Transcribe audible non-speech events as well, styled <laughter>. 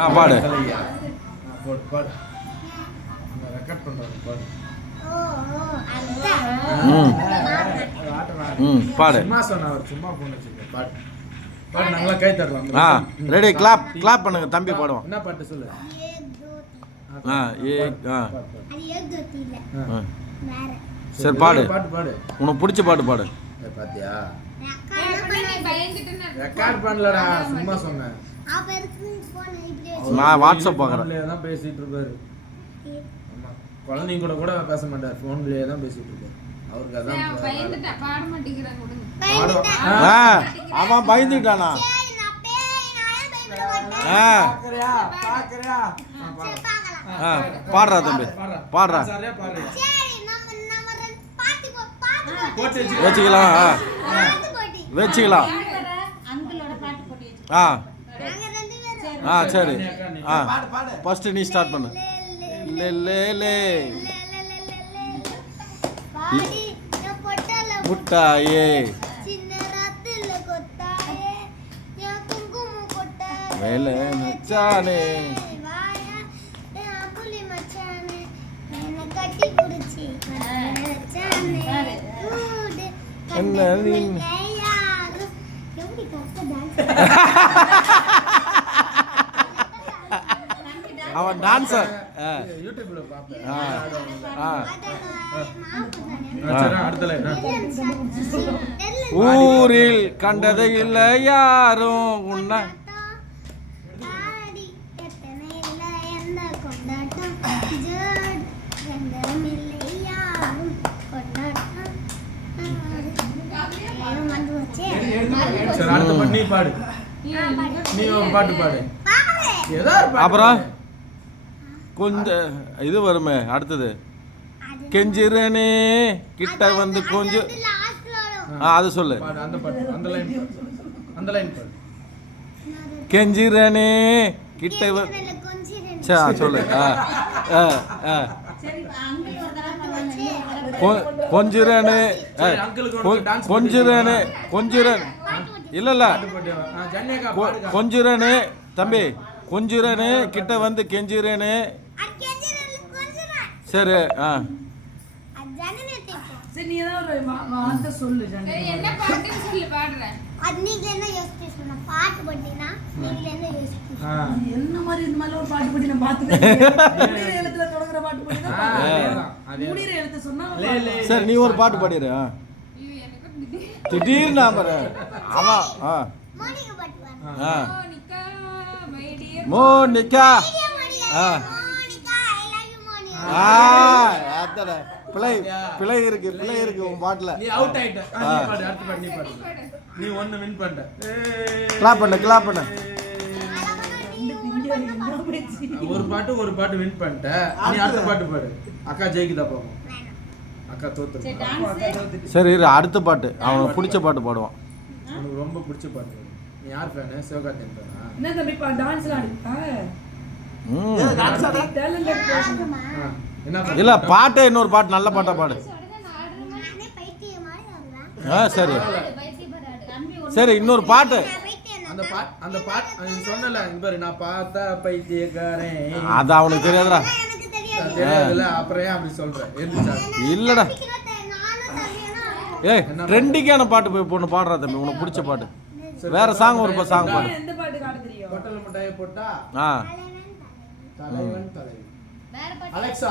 ஆ பாடு. ரெக்கார்ட் ம் பாடு. சும்மா சொன்ன அவர் சும்மா போன வச்சுக்க பாடு பாடு நாங்களா கை தரலாம் ஆ ரெடி கிளாப் கிளாப் பண்ணுங்க தம்பி பாடுவோம் என்ன பாட்டு சொல்லு ஆ, ஏக், ஆ. சரி பாடு. பாட்டு பாடு. உனக்கு பிடிச்ச பாட்டு பாடு. பாத்தியா? ரெக்கார்ட் ரெக்கார்ட் பண்ணலடா சும்மா சொன்னேன். அப்ப இருக்கு போன் இப்படி வச்சு நான் வாட்ஸ்அப் பார்க்குறேன் தான் பேசிட்டு இருப்பாரு. ஆமா. குழந்தைங்க கூட கூட பேச மாட்டார் ஃபோன்லயே தான் பேசிட்டு இருப்பாரு. அவருக்கு அதான் வேலை. பாட மாட்டேங்கிறேன் கொடுங்க அவன் பயந்துட்டானா? பாடுறா தம்பி. பாடுறா. சரியா பாரு சரி நம்ம நம்ம ரெண்டு பாட்டு போ பாட்டு போ- போட்டு வச்சு வச்சுக்கலாம். வச்சுக்கலாம். ஆ. ஆ சரி. ஆ. ஃபர்ஸ்ட் நீ ஸ்டார்ட் பண்ணு. லே, லே, லே. லே லே லே, லே, லே, லே, லே. பாடி என் பொட்டல முட்டாயே வேலை மச்சானே. என்னை கட்டி பிடிச்சி மச்சானே கூடு என்ன கண்ணு நீ- யாரும் எப்படி கத்த டான்ஸ் <laughs> அவன் டான்சர் ஆ. யூடியூப்ல பாப்பேன். ஊரில் கண்டது இல்லை யாரும். உன்ன எத்தனை இல்லை எந்த கொண்டாட்டம் ஜோடி கண்டதும் இல்லை யாரும் கொண்டாட்டம் ஆடி. வந்து போச்சே. சரி அடுத்த பாட்டு நீ பாடு. நீ ஒரு பாட்டு பாடு. ஏதோ அப்புறம்? கொஞ்சம் இது வருமே அடுத்தது. கெஞ்சிரனே கிட்ட வந்து கொஞ்சம். ஆ அது சொல்லு. அந்த பாட்டு அந்த லைன் அந்த லைன் பாடு. கெஞ்சிரனே கிட்ட ஆ, சொல்லு. ஆ ஆ ஆ. கொஞ்சிரனே கொஞ்சிரன் இல்ல இல்ல கொஞ்சிரனே தம்பி கொஞ்சிரனே கிட்ட வந்து கெஞ்சிரனே. சரி ஆ. என்ன மாதிரி இந்த மாதிரி ஒரு பாட்டு பாடி நான் <laughs> தொடங்குற பாட்டு பாடி தான் எழுத்து சொன்னா. சரி நீ ஒரு பாட்டு பாடிடு திடீர்னு பாரு அவன் ஆ. மோனிகா பாட்டு பாருங்க ஆ. Monica. My dear Monica Monica ah. Monica I love you Monica ஆ அத்தனை. பிழை பிழை இருக்கு பிழை இருக்கு உன் பாட்டுல. நீ அவுட் ஆயிட்ட. நீ பாடு அடுத்த பாட்டு நீ பாடு. நீ ஒன்னு வின் பண்ணிட்ட கிளாப் பண்ணு கிளாப் பண்ணு? ஒரு பாட்டு ஒரு பாட்டு வின் பண்ணிட்ட. நீ அடுத்த பாட்டு பாடு. அக்கா ஜெயிக்குதா பாப்போம். அக்கா தோத்து சரி டான்ஸ் இரு அடுத்த பாட்டு. அவனுக்கு பிடிச்ச பாட்டு பாடுவான். உனக்கு ரொம்ப பிடிச்ச பாட்டு. பாடு. நீ யார் ஃபேனு சிவகார்த்தியன் ஃபேனா என்ன தம்பி பா பாட்டு? இல்ல பாட்டே இன்னொரு பாட்டு நல்ல பாட்டா பாடு. ஆ சரி. சரி இன்னொரு பாட்டு. அந்த பாட் அந்த பாட் சொன்னல பாரு நான் பார்த்தா பைத்தியக்காரன். அது அவனுக்கு தெரியாதுடா. இல்லடா. ஏய் ட்ரெண்டிங்கான பாட்டு போய் பொண்ணு பாடுறா தம்பி உனக்கு பிடிச்ச பாட்டு. வேற சாங் ஒரு சாங் பாடு. ஆ. தலைவன் தலைவி வேற பாட்டு. அலெக்சா